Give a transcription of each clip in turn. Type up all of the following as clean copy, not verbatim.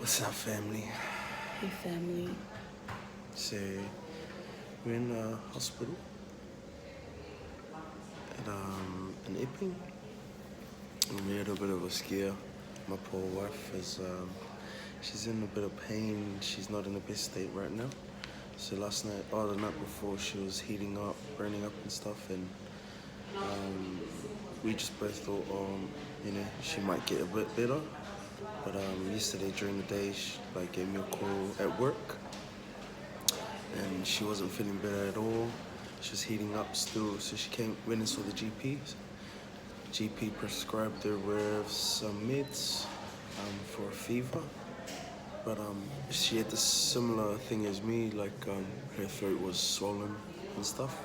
What's up, family? Hey, family. So, we're in the hospital at in Epping, and we had a bit of a scare. My poor wife is she's in a bit of pain. She's not in the best state right now. So last night, the night before, she was heating up, burning up and stuff, and we just both thought, she might get a bit better. But yesterday during the day, she gave me a call at work, and she wasn't feeling better at all. She was heating up still, so she went and saw the GP. GP prescribed her with some meds for a fever, but she had this similar thing as me, her throat was swollen and stuff.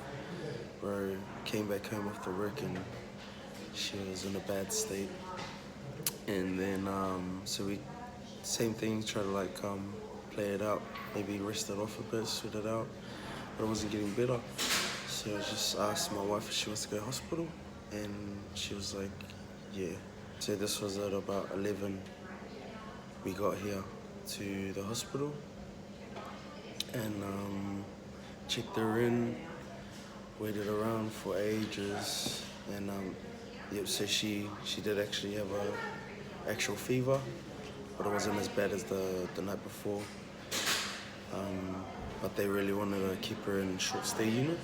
Where I came back home after work and she was in a bad state. And then, so we, same thing, try to play it out, maybe rest it off a bit, sweat it out, but it wasn't getting better. So I just asked my wife if she wants to go to hospital, and she was like, yeah. So this was at about 11, we got here to the hospital, and checked her in, waited around for ages, and so she did actually have a actual fever, but it wasn't as bad as the night before. But they really wanted to keep her in short stay unit,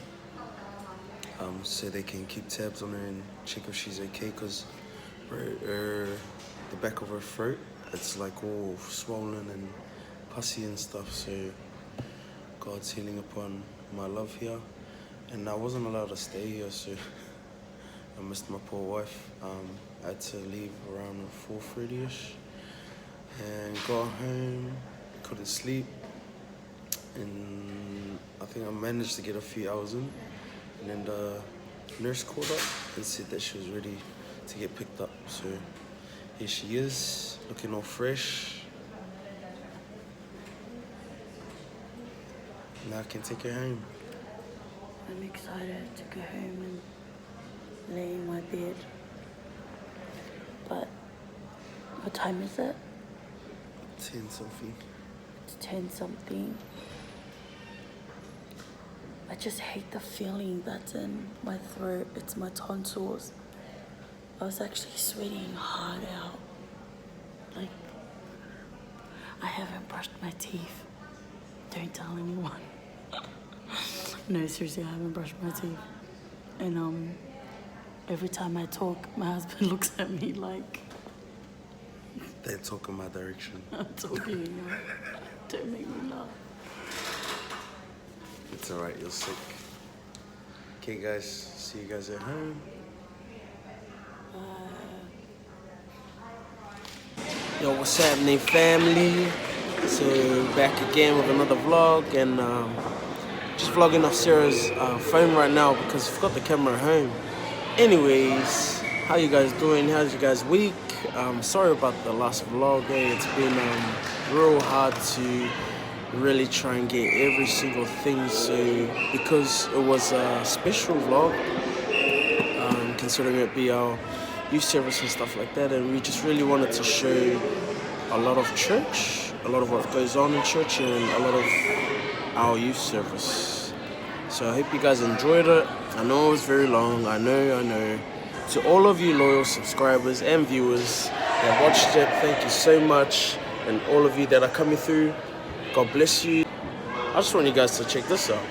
so they can keep tabs on her and check if she's okay, because the back of her throat, it's all swollen and pussy and stuff. So God's healing upon my love here, and I wasn't allowed to stay here, so I missed my poor wife. I had to leave around 4:30ish and got home, couldn't sleep, and I think I managed to get a few hours in, and then the nurse called up and said that she was ready to get picked up. So here she is, looking all fresh. Now I can take her home. I'm excited to go home and lay in my bed. But what time is it? 10 something. It's 10 something. I just hate the feeling that's in my throat. It's my tonsils. I was actually sweating hard out. I haven't brushed my teeth. Don't tell anyone. No, seriously, I haven't brushed my teeth. And every time I talk, my husband looks at me like... They talk in my direction. I'm talking, don't make me laugh. It's alright, you're sick. Okay guys, see you guys at home. Yo, what's happening, family? So back again with another vlog, and just vlogging off Sera'S phone right now because I've got the camera at home. Anyways, how you guys doing? How's you guys' week? Sorry about the last vlog. It's been real hard to really try and get every single thing, so because it was a special vlog, considering it be our youth service and stuff like that, and we just really wanted to show a lot of church, a lot of what goes on in church, and a lot of our youth service. So I hope you guys enjoyed it. I know it was very long, I know. To all of you loyal subscribers and viewers that watched it, thank you so much. And all of you that are coming through, God bless you. I just want you guys to check this out.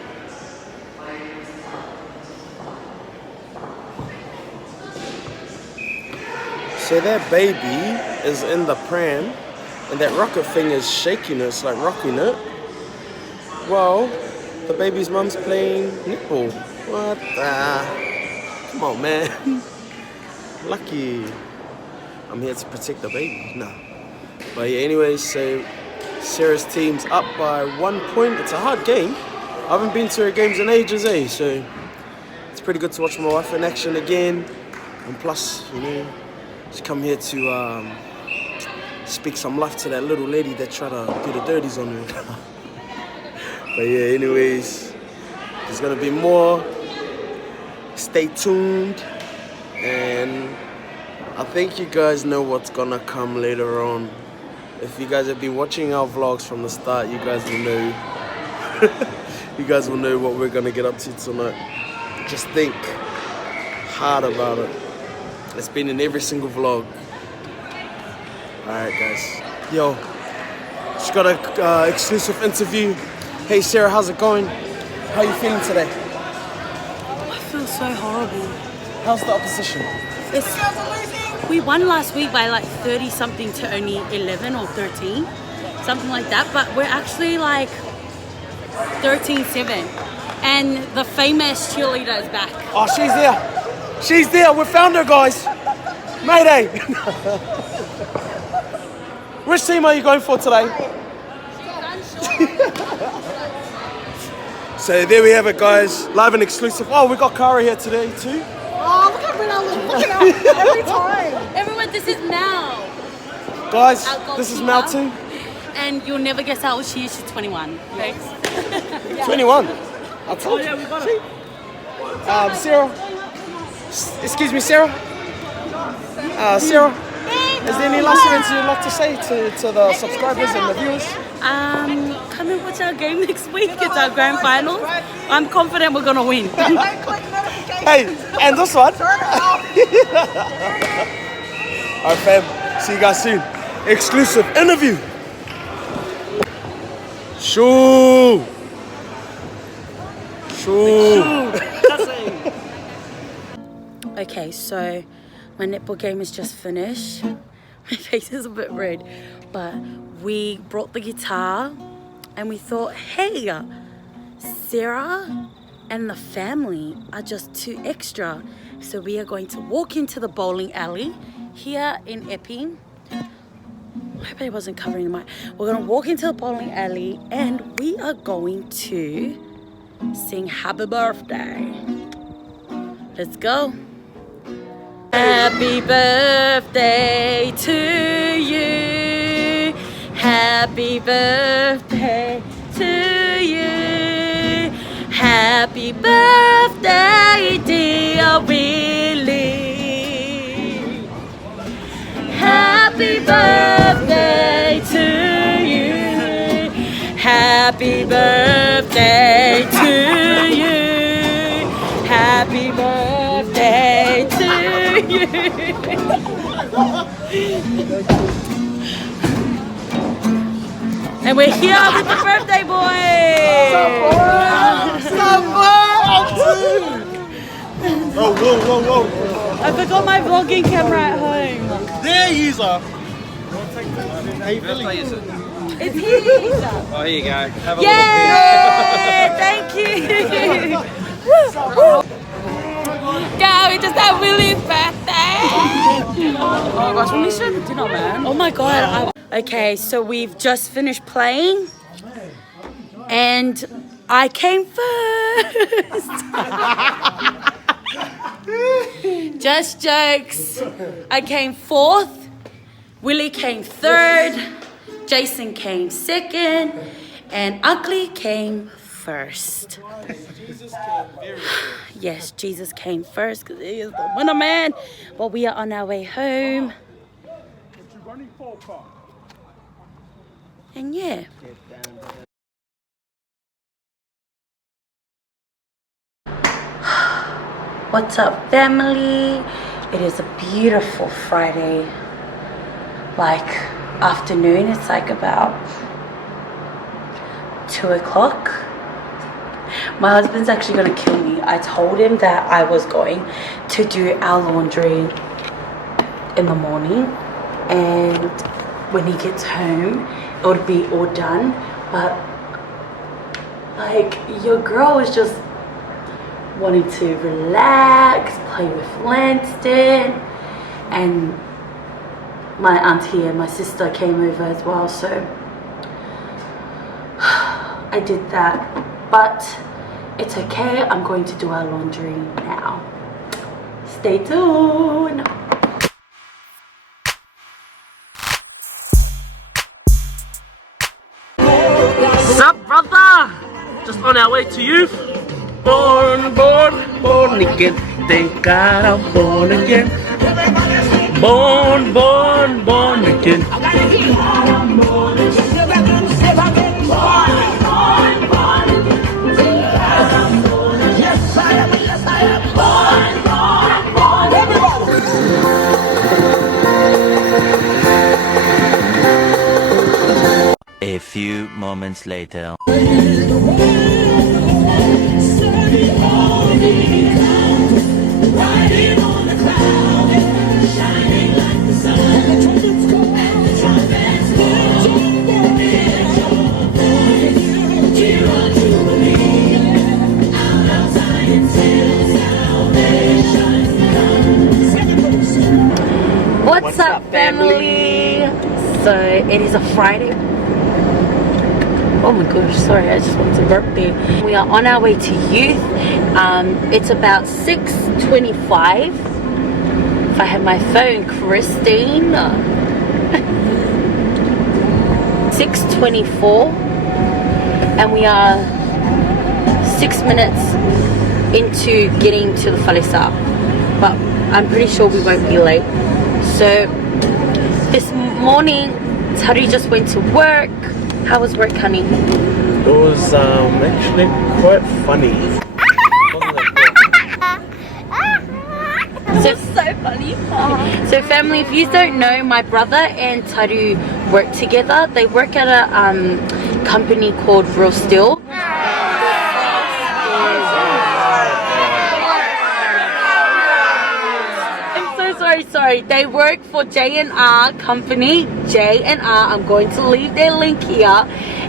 So that baby is in the pram, and that rocket thing is shaking it, it's like rocking it. Well, the baby's mum's playing netball. What the? Come on, man. Lucky. I'm here to protect the baby. Nah. But yeah, anyways, so Sera'S team's up by 1 point. It's a hard game. I haven't been to her games in ages, so it's pretty good to watch my wife in action again. And plus, she's come here to speak some life to that little lady that tried to do the dirties on her. But yeah, anyways, there's gonna be more. Stay tuned, and I think you guys know what's gonna come later on. If you guys have been watching our vlogs from the start, you guys will know. You guys will know what we're gonna get up to tonight. Just think hard about it. It's been in every single vlog. Alright guys. Yo, just got an exclusive interview. Hey Sarah, how's it going? How are you feeling today? I feel so horrible. How's the opposition? We won last week by like 30 something to only 11 or 13. Something like that. But we're actually like 13-7. And the famous cheerleader is back. Oh, she's there. She's there. We found her, guys. Mayday. Which team are you going for today? So there we have it, guys. Live and exclusive. Oh, we got Kara here today too. Oh, look how red I look. Look at her every time. Everyone, this is Mel. Guys, this is Mel too. And you'll never guess how old she is. She's 21. Thanks. 21. I told you. Yeah, we got it. Sarah. Excuse me, Sarah. Sarah, is there any last words you'd like to say to the subscribers and the viewers? Come and watch our game next week. It's our grand final. I'm confident we're gonna win. Hey, and this one. Alright, fam. See you guys soon. Exclusive interview. Shoo. Okay, so my netball game is just finished. My face is a bit red, but we brought the guitar and we thought, hey, Sarah and the family are just too extra. So we are going to walk into the bowling alley here in Epping. I hope I wasn't covering the mic. We're gonna walk into the bowling alley and we are going to sing happy birthday. Let's go. Happy birthday to you. Happy birthday to you. Happy birthday, dear Willie. Happy birthday to you. Happy birthday to you. Happy birthday to you. And we're here with the birthday boy. Oh, whoa. I forgot my vlogging camera at home. There you are. How you feeling? It's here. Oh, here you go. Have a Yay! Thank you. Yeah, we just had Willie's birthday. Oh gosh, we should have dinner, man. Oh my god. Okay, so we've just finished playing, and I came first. Just jokes. I came fourth. Willie came third. Jason came second, and Ugly came first. Yes, Jesus came first because he is the winner, man. But we are on our way home. And yeah. What's up, family? It is a beautiful Friday, like afternoon. It's like about 2 o'clock. My husband's actually gonna kill me. I told him that I was going to do our laundry in the morning, and when he gets home it would be all done, but like your girl is just wanting to relax, play with Lanston, and my auntie and my sister came over as well, so I did that. But it's okay, I'm going to do our laundry now. Stay tuned. Sup, brother? Just on our way to youth. Born again. Thank God I'm born again. Born again. A few moments later. What's up, family? So it is a Friday. Oh my gosh, sorry, I just wanted to burp there. We are on our way to youth. It's about 6:25. If I have my phone, Christine. 6:24, and we are 6 minutes into getting to the Falisa, but I'm pretty sure we won't be late. So this morning, Tari just went to work. How was work, honey? It was actually quite funny. So funny. So family, if you don't know, my brother and Taru work together. They work at a company called Real Steel. Sorry, they work for J&R company. J&R, I'm going to leave their link here.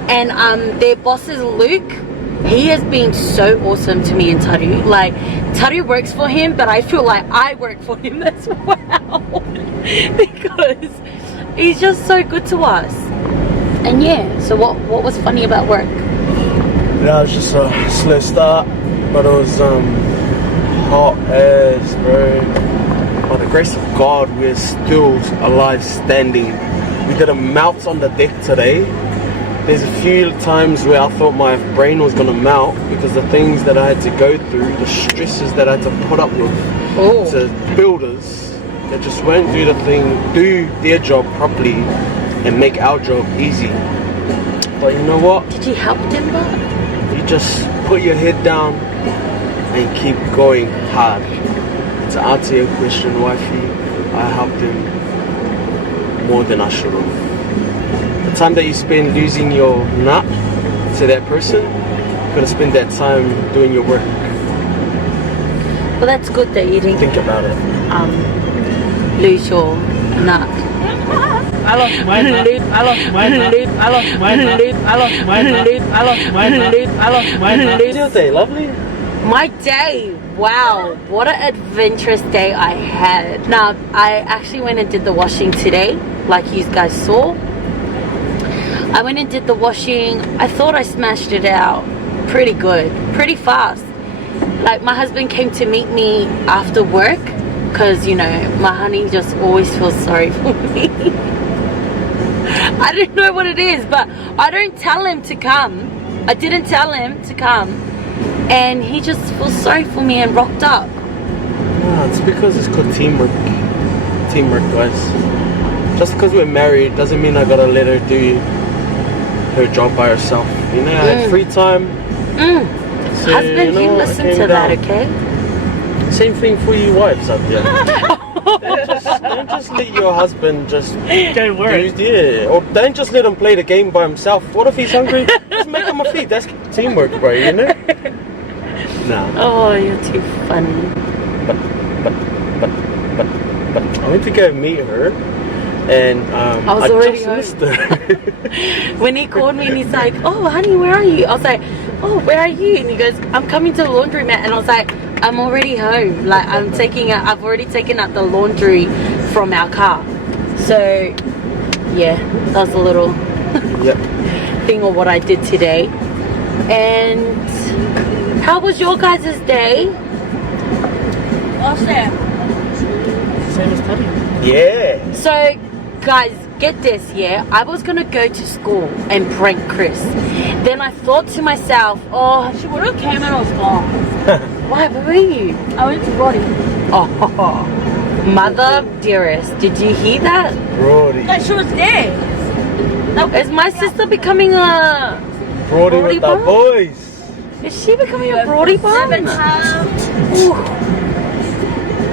And their boss is Luke. He has been so awesome to me and Taru. Like, Taru works for him, but I feel like I work for him as well. Because he's just so good to us. And yeah, so what was funny about work? Yeah, it was just a slow start, but it was hot as, bro. By the grace of God, we're still alive, standing. We did a melt on the deck today. There's a few times where I thought my brain was gonna melt because the things that I had to go through, the stresses that I had to put up with to builders that just won't do their job properly and make our job easy. But you know what? Did you help them, though? You just put your head down and keep going hard. To answer your question, wifey, I helped him more than I should have. The time that you spend losing your nut to that person, you gotta spend that time doing your work. Well, that's good that you didn't Think about it. lose your nut. I lost my nut. I lost my nut. I lost my nut. I lost my nut. I lost my nut. I lost my nut. How's your day, lovely? My day, wow, what an adventurous day I had. Now, I actually went and did the washing today, like you guys saw. I went and did the washing. I thought I smashed it out pretty good, pretty fast. Like, my husband came to meet me after work because, you know, my honey just always feels sorry for me. I don't know what it is, but I don't tell him to come. I didn't tell him to come. And he just feels sorry for me and rocked up. No, it's because it's called teamwork. Teamwork, guys. Just because we're married doesn't mean I gotta let her do her job by herself. You know, I had free time. So, Husband, you listen to that, okay? Same thing for you wives out there. don't just let your husband just Don't worry. or don't just let him play the game by himself. What if he's hungry? Just make him a feed. That's teamwork, bro, you know? Nah. Oh, you're too funny. But I went to go meet her, and I was already just home. missed her. When he called me and he's like, oh, honey, where are you? I was like, oh, where are you? And he goes, I'm coming to the laundromat. And I was like, I'm already home. Like, I've already taken out the laundry from our car. So, yeah, that was a little thing of what I did today. And how was your guys' day? Same as Teddy. Yeah. So, guys, get this, yeah? I was gonna go to school and prank Chris. Then I thought to myself, oh, She would have came and I was gone. why, where were you? I went to Roddy. Oh, mother dearest, did you hear that? Brody. No, she was there. Is my sister becoming a Brody Brody with the bun? boys. Is she becoming a Brody bun? Seven times. Ooh.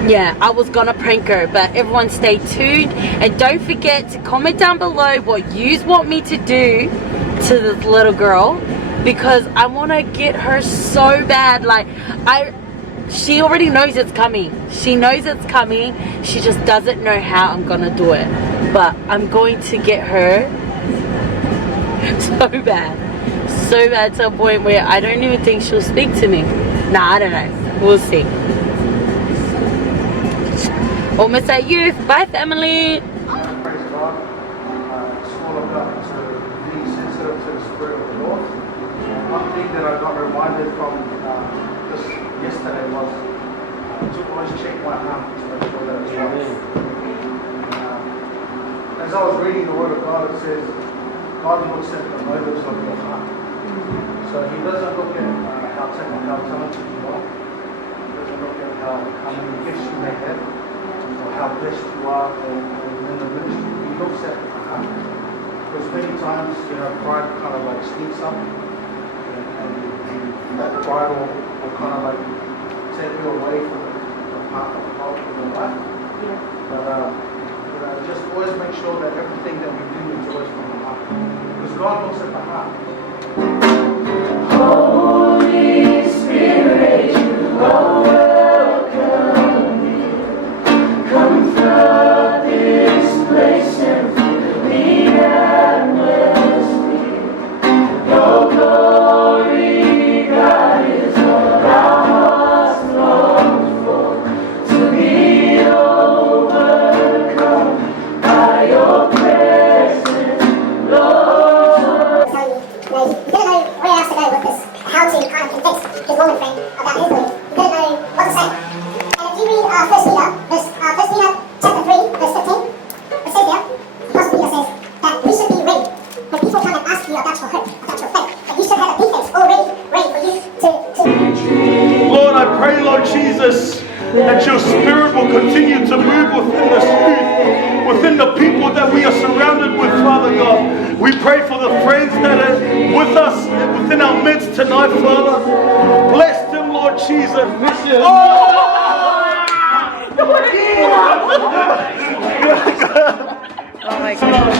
Yeah, I was gonna prank her, but everyone stay tuned and don't forget to comment down below what you want me to do to this little girl, because I want to get her so bad. Like, she already knows it's coming. She knows it's coming. She just doesn't know how I'm gonna do it, but I'm going to get her so bad to a point where I don't even think she'll speak to me. Nah, I don't know, we'll see. Almost at youth. Bye, family. Praise God. It's all about being sensitive to the Spirit of the Lord. One thing that I got reminded from this yesterday was to always check my heart to make sure that it's right. As I was reading the Word of God, it says God looks at the motives of your heart. So He doesn't look at how talented you are. He doesn't look at how many gifts you may have, how blessed you are in the ministry. He looks at the heart. Because many times, pride kind of like sneaks up, and that pride will kind of like take you away from the path of God in your life. Yeah. But just always make sure that everything that we do is always from the heart. Because God looks at the heart. Holy Spirit, you are welcome. Come flood this place and fill the atmosphere. Your glory, God, is what our hearts long for. To be overcome by your presence, Lord. So, you didn't know where else to go with this, how to kind of convince his woman friend about his belief. You didn't know what to say. And if you read 1 Peter, chapter 3, verse 15, it says there, Apostle Peter says that we should be ready when people come and ask you about your hope, about your faith, that you should have a defense already ready for you to... Lord, I pray, Lord Jesus, that your Spirit will continue to move within this youth, within the people that we are surrounded with, Father God. We pray for the friends that are with us, within our midst tonight, Father. Bless them, Lord Jesus. Oh my God.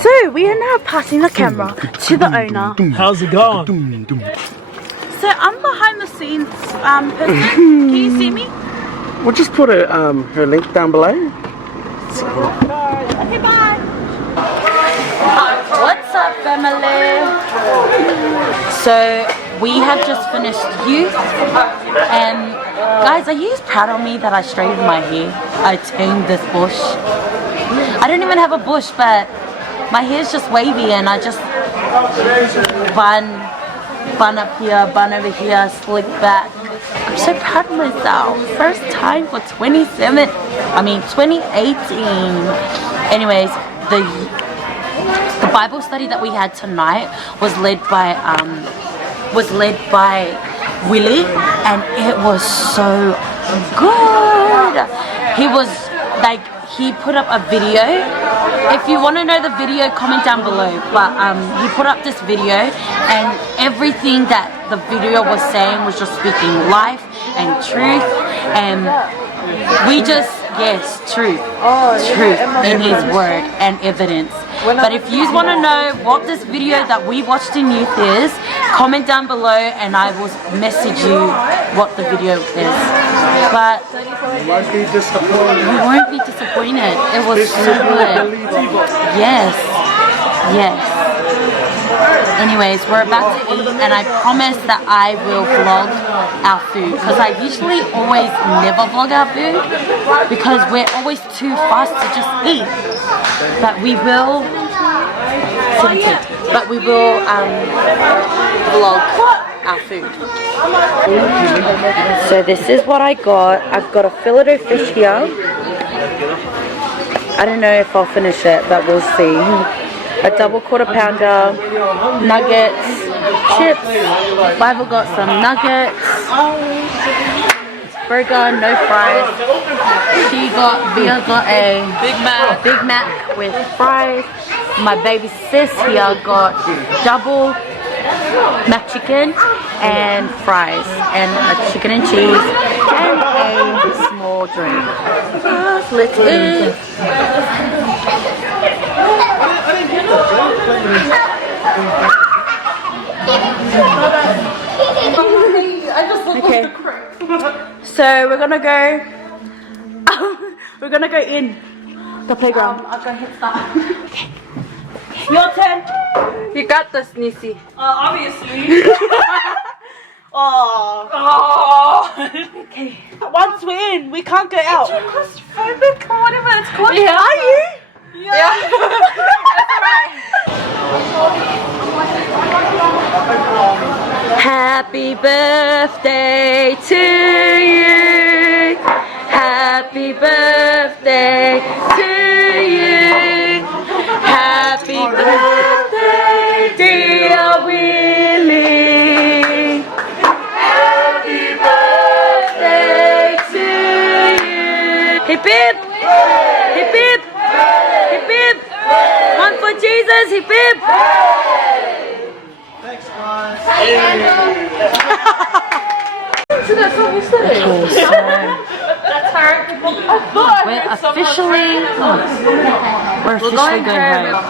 So we are now passing the camera to the owner. How's it going? So I'm behind the scenes person. Can you see me? We'll just put her link down below. Okay, bye. What's up, family? So we have just finished youth, and guys, are you proud of me that I straightened my hair? I tamed this bush. I don't even have a bush, but my hair's just wavy, and I just bun up here, bun over here, slick back. I'm so proud of myself. First time for 2018. Anyways, the Bible study that we had tonight was led by Willie, and it was so good. He put up a video. If you want to know the video, comment down below. But he put up this video, and everything that the video was saying was just speaking life and truth, and we just, yes, truth in his word and evidence. But if you want to know what this video that we watched in youth is, comment down below and I will message you what the video is. But You won't be disappointed. you won't be disappointed. It was so good. Yes. Anyways, we're about to eat, and I promise that I will vlog our food, because I usually always never vlog our food because we're always too fast to just eat. But we will vlog our food. So this is what I got. I've got a fillet of fish here. I don't know if I'll finish it, but we'll see. A double quarter pounder, nuggets, chips. Bible got some nuggets, burger, no fries. Via got a Big Mac with fries. My baby sis here got double Mac chicken and fries and a chicken and cheese and a small drink. Let's eat. Okay, so we're gonna go in the playground. I'll go hit start. Your turn. You got this, Nisi. Obviously. Oh. Okay. Once we're in, we can't go out. You're claustrophobic or whatever it's called. Yeah. Are you? Yeah. Happy birthday to you. Happy birthday to you. Happy birthday, dear Willie. Happy birthday to you. Hip hip. Hip hip. Hip hip. One for Jesus. Hip hip. Thanks, guys. We're officially going home.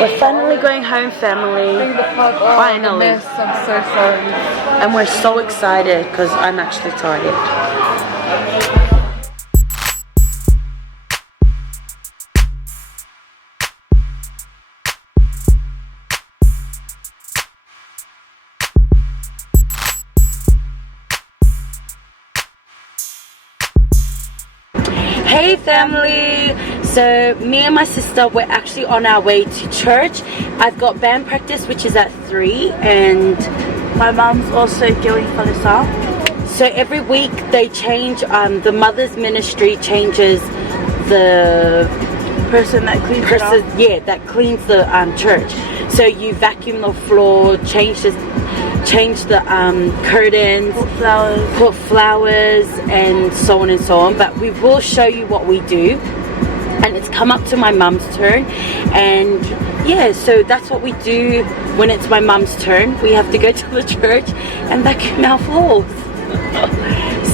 We're finally going home, family. Finally. I'm so sorry. And we're so excited because I'm actually tired. Hey family! So me and my sister, we're actually on our way to church. I've got band practice which is at 3 and my mom's also going for this out. So every week they change, the mother's ministry changes the person that cleans it up. Yeah, that cleans the church. So you vacuum the floor, change the curtains, put flowers and so on and so on. But we will show you what we do, and it's come up to my mum's turn. And yeah, so that's what we do when it's my mum's turn. We have to go to the church and vacuum our floors.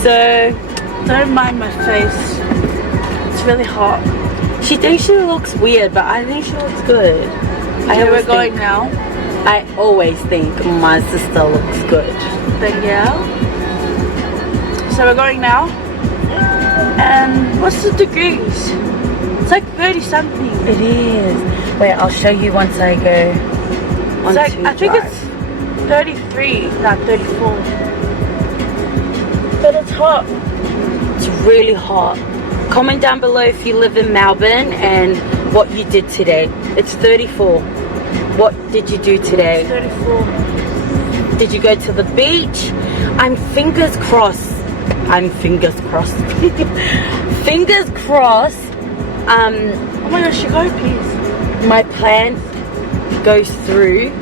So don't mind my face, it's really hot. She thinks she looks weird, but I think she looks good. We're going now. I always think my sister looks good. But yeah. So we're going now. And what's the degrees? It's like 30 something. It is. Wait, I'll show you once I go on I think it's 33, not 34. But it's hot. It's really hot. Comment down below if you live in Melbourne and what you did today. It's 34. What did you do today? 34. Did you go to the beach? I'm fingers crossed. Fingers crossed. Oh my gosh, you go, please. My plan goes through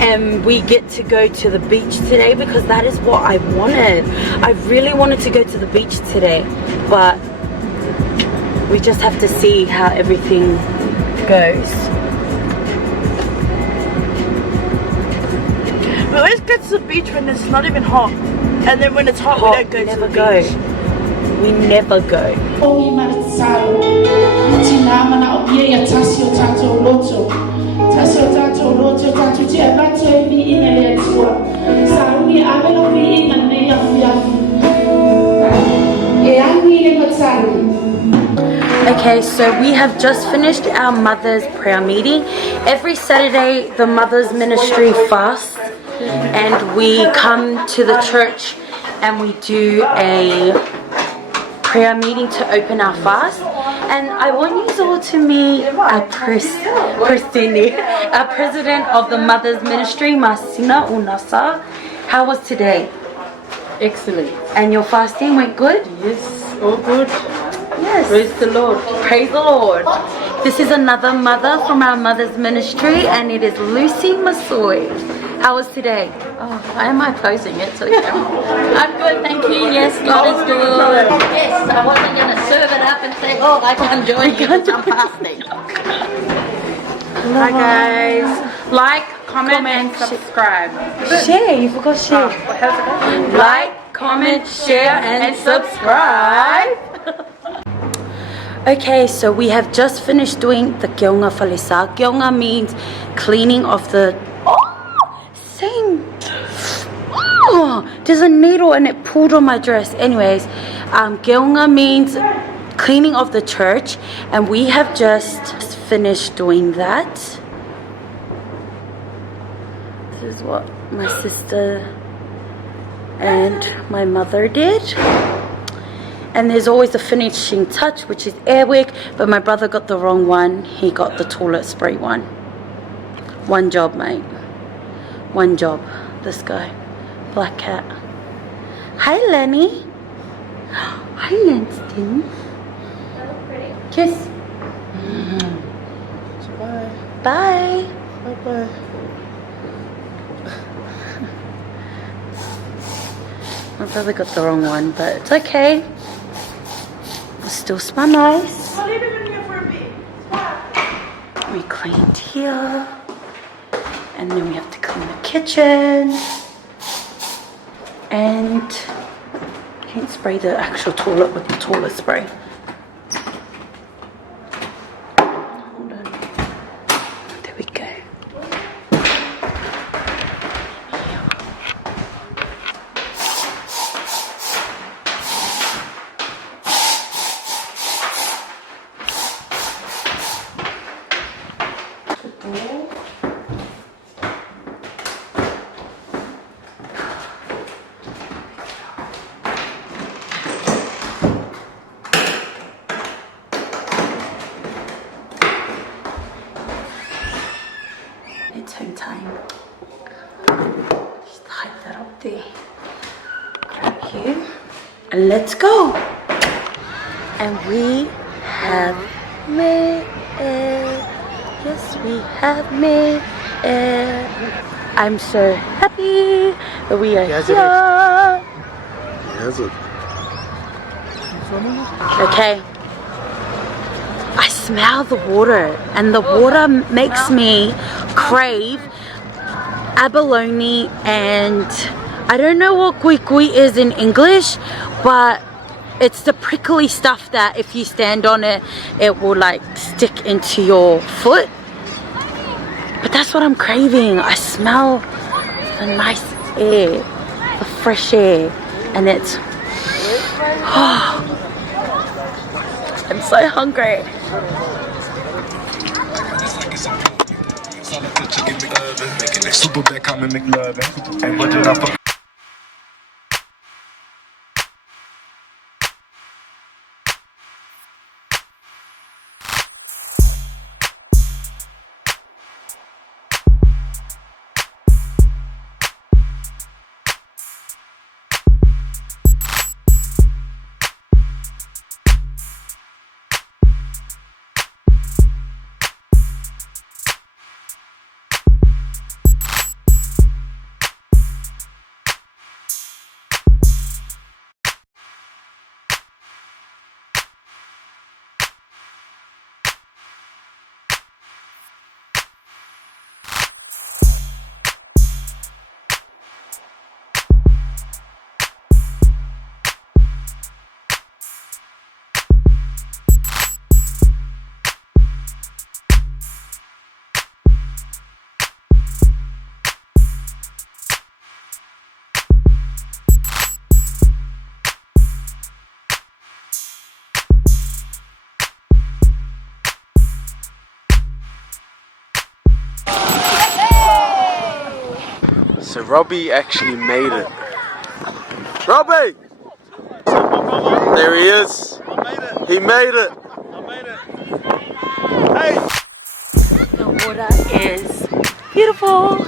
and we get to go to the beach today because that is what I wanted. I really wanted to go to the beach today, but we just have to see how everything goes. We always go to the beach when it's not even hot, and then when it's hot, we don't go to the beach. We never go. Okay, so we have just finished our mother's prayer meeting. Every Saturday, the mother's ministry fasts, and we come to the church and we do a prayer meeting to open our fast. And I want you all to meet our president of the mother's ministry, Masina Unasa. How was today? Excellent. And your fasting went good? Yes, all good. Yes. Praise the Lord. Praise the Lord. This is another mother from our mother's ministry, and it is Lucy Masoy. How was today? Oh, why am I posing it to the camera? I'm good, thank you. Yes, God is good. Yes, I wasn't going to serve it up and say, oh, I can't join you because I'm fasting. Hi guys. Like, comment and subscribe. Share, you forgot share. Like, comment, share and subscribe. Okay, so we have just finished doing the gyeonga falisa. Gyeonga means cleaning of the... Oh, same. Oh, there's a needle and it pulled on my dress. Anyways, gyeonga means cleaning of the church, and we have just finished doing that. This is what my sister and my mother did. And there's always a finishing touch, which is airwick, but my brother got the wrong one. He got the toilet spray one. One job, mate. One job. This guy. Black cat. Hi, Lenny. Hi, Lanston. Kiss. Bye. Bye. Bye. My brother got the wrong one, but it's okay. It'll still smell nice. We cleaned here. And then we have to clean the kitchen. And I can't spray the actual toilet with the toilet spray. Hold on. There we go. It's home time. Just hide that up there. Grab you. And let's go. And we have made it. Yes, we have made it. I'm so happy that we are here. Okay. I smell the water, and the water makes me crave abalone, and I don't know what gui gui is in English, but it's the prickly stuff that if you stand on it, it will like stick into your foot. But that's what I'm craving. I smell the nice air, the fresh air, and it's... Oh, I'm so hungry. Super back, I'm McLovin. And what did I fuck? So Robbie actually made it. Robbie! There he is. He made it. The water is beautiful.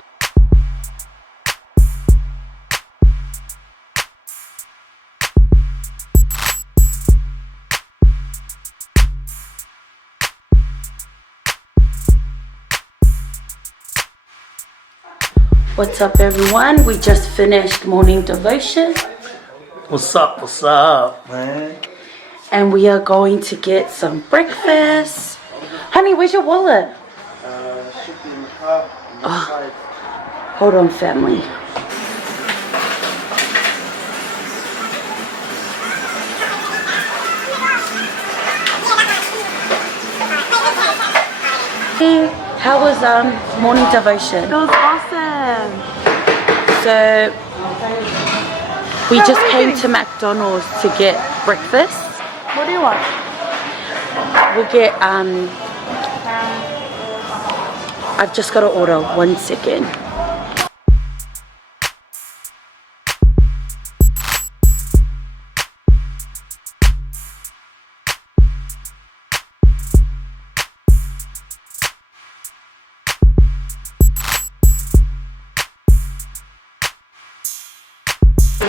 What's up, everyone? We just finished morning devotion. What's up, man? And we are going to get some breakfast. Honey, where's your wallet? Should be in the car. Oh, hold on, family. How was morning devotion? It was awesome. So we just came to McDonald's to get breakfast. What do you want? We'll get I've just got to order, 1 second.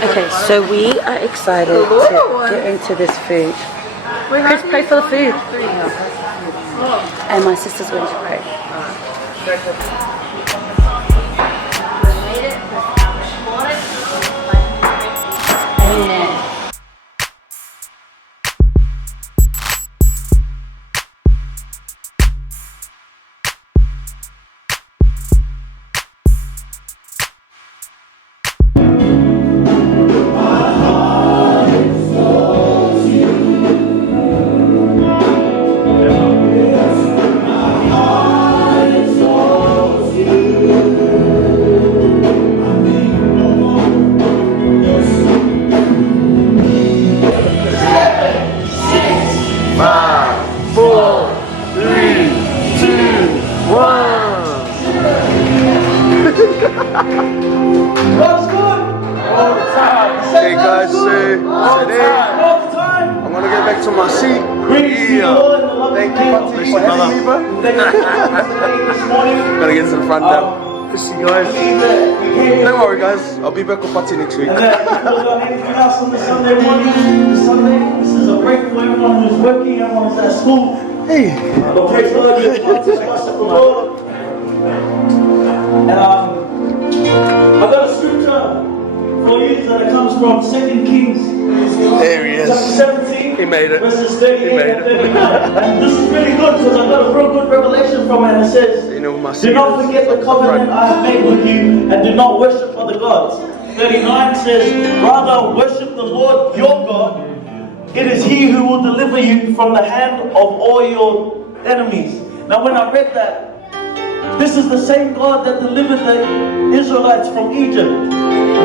Okay, so we are excited to get into this food. Chris, pray for the food. And my sister's going to pray. Amen. Hey guys, today I'm gonna get back to my seat. Thank you for having me, bro. Gotta get to the front now. See you guys. Don't worry, guys. I'll be back with party next week. Anything else on the Sunday morning? Sunday, this is a break for everyone who's working, everyone who's at school. Hey. But praise the Lord, you're part of the Lord. And I got a scripture for you that comes from 2 Kings. There he is. Chapter 17. He made it. Verses 38 and 39. And this is really good because I got a real good revelation from it. And it says, do not forget the covenant I have made with you, and do not worship other gods. 39 says, rather worship the Lord your God. It is He who will deliver you from the hand of all your enemies. Now when I read that, this is the same God that delivered the Israelites from Egypt.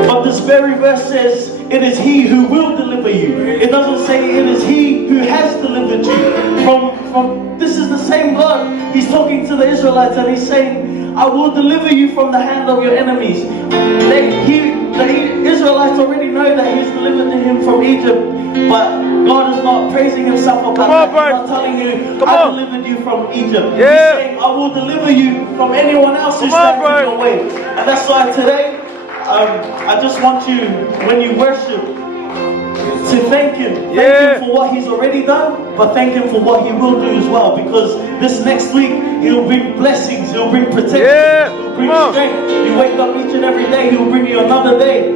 But this very verse says, it is He who will deliver you. It doesn't say it is He who has delivered you. This is the same God. He's talking to the Israelites and He's saying, I will deliver you from the hand of your enemies. The Israelites already know that He's delivered him from Egypt, but God is not praising Himself about that. He's not telling you, I delivered you from Egypt. He's saying, I will deliver you from anyone else who's standing in your way. And that's why today, I just want you, when you worship, to thank Him. Thank Him for what He's already done, but thank Him for what He will do as well. Because this next week, He'll bring blessings, He'll bring protection, He'll bring strength. You wake up each and every day, He'll bring you another day.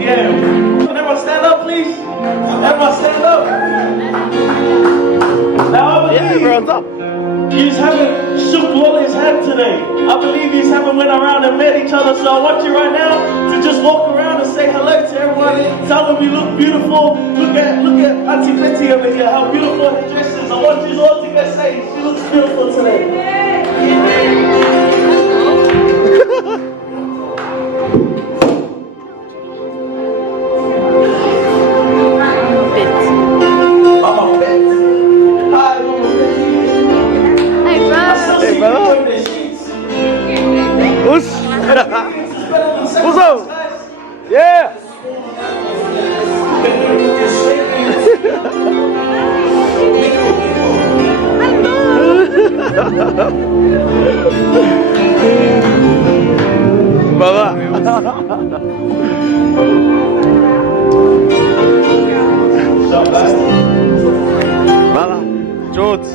Yeah. Can everyone stand up, please? Everyone stand up. Now I believe He's haven't shook Wally's hand today. I believe He's haven't went around and met each other. So I want you right now to just walk around and say hello to everyone. Tell them you look beautiful. Look at Auntie Betty over here. How beautiful her dress is. I want you all to get saved. She looks beautiful today. What's up? Yeah. Baba. Baba. George.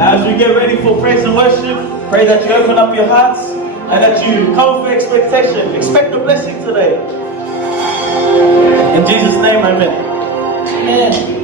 As we get ready for praise and worship, pray that you open up your hearts. I got you. Come with expectation. Expect a blessing today. In Jesus' name, amen. Amen.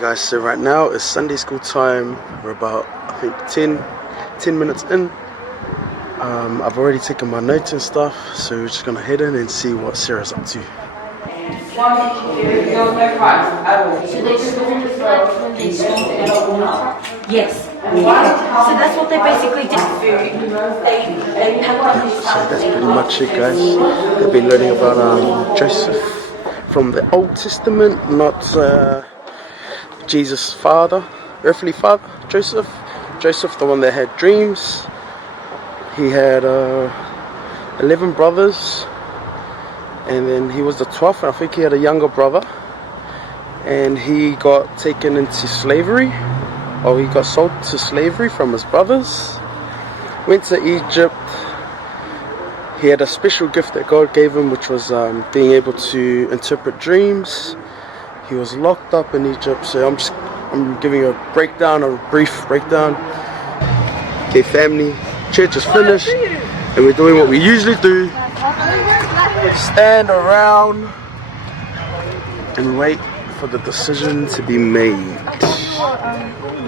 Guys, so right now it's Sunday school time. We're about, I think, 10 minutes in. I've already taken my notes and stuff, so we're just gonna head in and see what Sera'S up to. Yes. So that's what they basically did. So that's pretty much it, guys. They've been learning about Joseph from the Old Testament, not Jesus' father, earthly father, Joseph. Joseph, the one that had dreams. He had 11 brothers, and then he was the 12th, and I think he had a younger brother. And he got taken into slavery, or he got sold to slavery from his brothers. Went to Egypt. He had a special gift that God gave him, which was being able to interpret dreams. He was locked up in Egypt, so I'm giving you a breakdown, a brief breakdown. Okay, family, church is finished, and we're doing what we usually do. Stand around and wait for the decision to be made.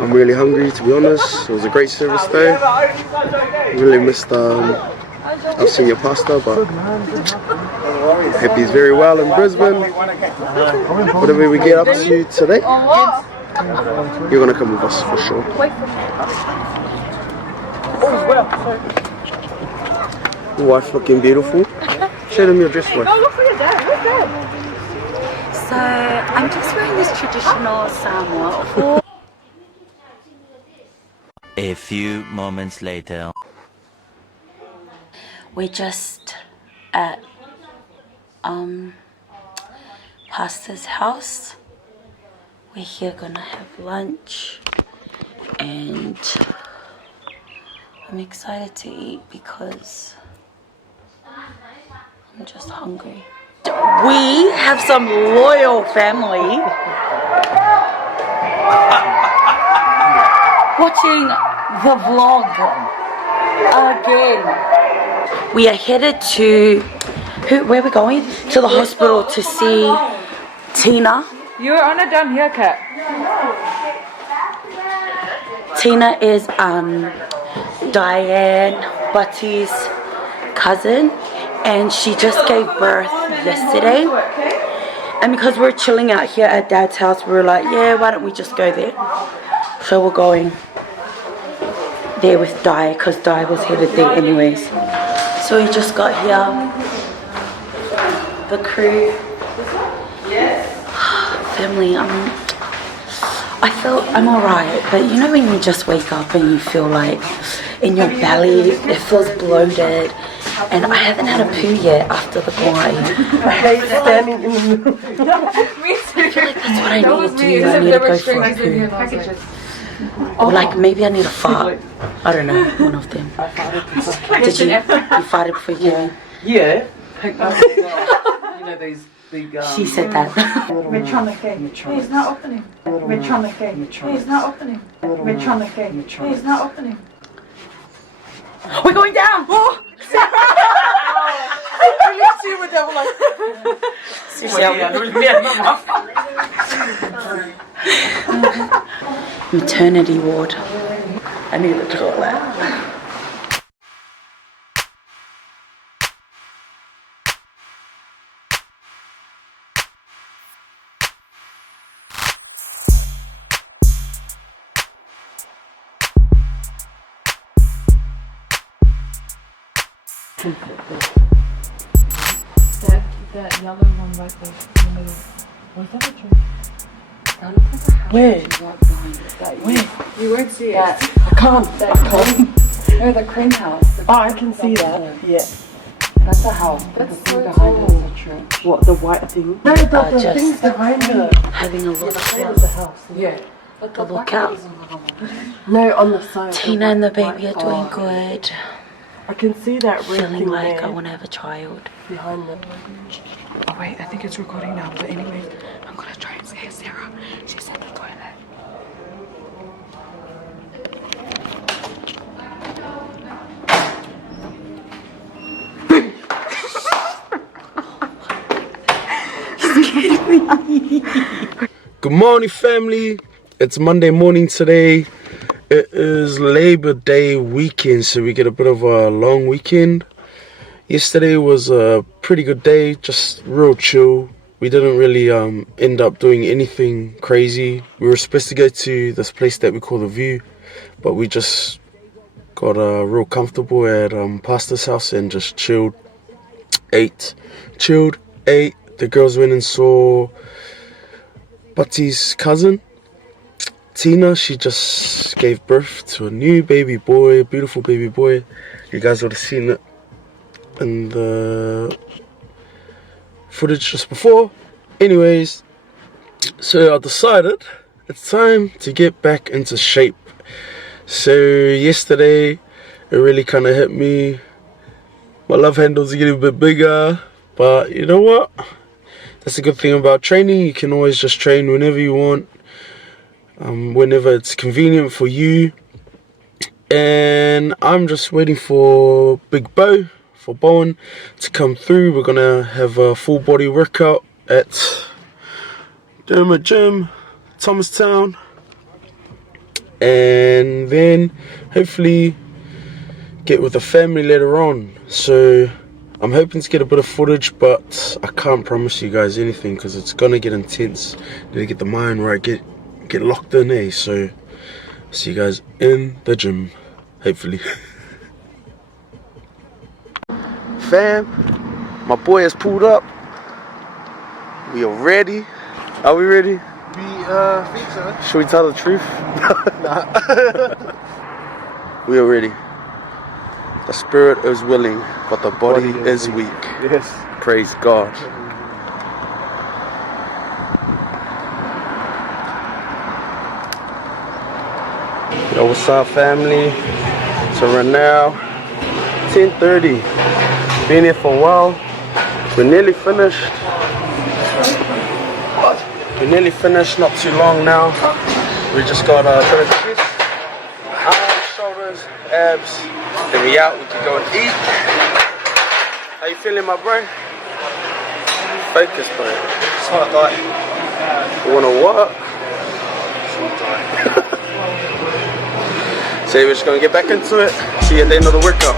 I'm really hungry, to be honest. It was a great service though. Really missed our senior pastor, but hope he's very well in Brisbane. Whatever we get up to today, you're gonna come with us for sure. Your wife looking beautiful. Show them your dress, wife. Oh, look for your dad. Where's dad? So I'm just wearing this traditional Samoa. A few moments later. We're just at Pastor's house. We're here gonna have lunch, and I'm excited to eat because I'm just hungry. We have some loyal family watching the vlog again. We are headed to, where are we going? To the hospital to see Tina. You were on it down here, Kat. Tina is Diane Butty's cousin, and she just gave birth yesterday. And because we're chilling out here at Dad's house, we were like, yeah, why don't we just go there? So we're going there with Di, because Di was headed there anyways. So we just got here. The crew. Family, I feel I'm alright, but you know when you just wake up and you feel like in your belly it feels bloated, and I haven't had a poo yet after the Hawaii. I hate standing in the middle. Me too. I feel like that's what I need to do. I need to go for a poo. Or like maybe I need a fart. I don't know, one of them. Did you farted before you came in? Yeah. You know these She said that. We're trying to get. It's not opening. We're trying to get. It's not opening. We're trying to get. It's not opening. We're going down! Oh! Maternity ward. I need a toilet. That yellow one right there in the middle. Was that a tree? Where? Where? You won't see it. I can't. No, the cream house. Oh, I can see that. Yeah. That's a house. That's so behind us, a church. What, the white thing? No, the things behind it. Having a look Behind the house. Yeah. The lookout. No, on the side. Tina and the baby are doing good. I can see that red Feeling thing like there I want to have a child. behind them. Oh wait, I think it's recording now. But anyways, I'm gonna try and scare Sarah. She's at the toilet. Good morning, family. It's Monday morning today. It is Labor Day weekend, so we get a bit of a long weekend. Yesterday was a pretty good day, just real chill. We didn't really end up doing anything crazy. We were supposed to go to this place that we call The View, but we just got real comfortable at Pastor's house and just chilled, ate. The girls went and saw Butty's cousin, Tina. She just gave birth to a new baby boy, a beautiful baby boy. You guys would have seen it in the footage just before. Anyways, so I decided it's time to get back into shape. So yesterday it really kind of hit me. My love handles are getting a bit bigger, but you know what? That's a good thing about training. You can always just train whenever you want, whenever it's convenient for you. And I'm just waiting for Big Bo, for Bowen to come through. We're gonna have a full body workout at Dermot Gym, Thomastown, and then hopefully get with the family later on. So I'm hoping to get a bit of footage, but I can't promise you guys anything because it's gonna get intense. Need to get the mind right, get locked in, eh? So see you guys in the gym, hopefully. Fam, my boy has pulled up. We are ready. Are we ready? We think so. Should we tell the truth? Nah. We are ready. The spirit is willing, but the body is weak. Yes. Praise God. Yo, what's up, family? So right now, 10:30. Been here for a while. We're nearly finished. Not too long now. We just got a bit of chest, arms, shoulders, abs. Then we out. We can go and eat. How you feeling, my bro? Focus, bro. It's hot, like. You wanna what? So we're just gonna get back into it. See you at the end of the workout.